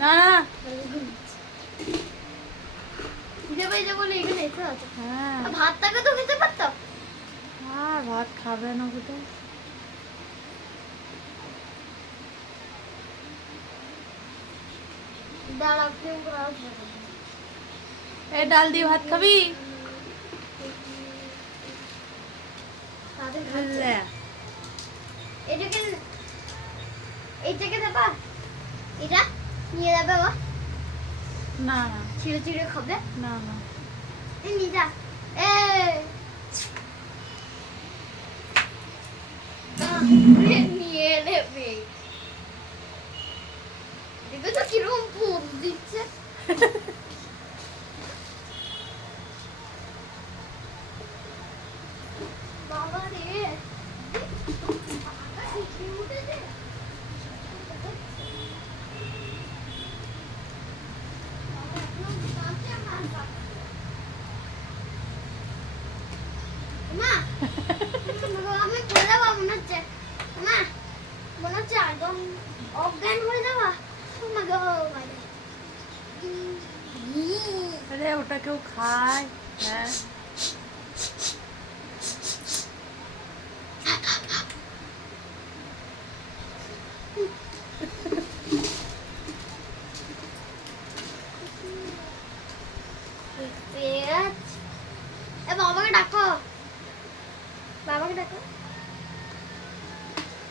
না না হ্যাঁ ভাতটাকে তো খেতে পারতাম। আর ভাত খাবে না কোথায়। দাঁড়াও কেউ আসবে না। এ ডাল দিয়ে ভাত খাবি? তাদের খাচ্ছে। এইটাকে দেবা? এটা নিয়ে যাবে ও? না না ছিঁড়ে ছিঁড়ে খাবে? না না এই নিয়ে যা। নিয়ে নেবে। দেখো তো কিরকম পোজ দিচ্ছে। বাবা রে উঠেছে। মা আমি পড়ে যাবো মনে হচ্ছে। মা মনে হচ্ছে একদম অজ্ঞান হয়ে যাওয়া। আরে ওটা কেউ খায়? হ্যাঁ বাবাকে ডাকো, বাবাকে ডাকো।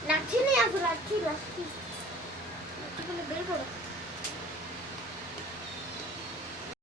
লাঠি নেই আসো, লাঠি লাঠি বের করো।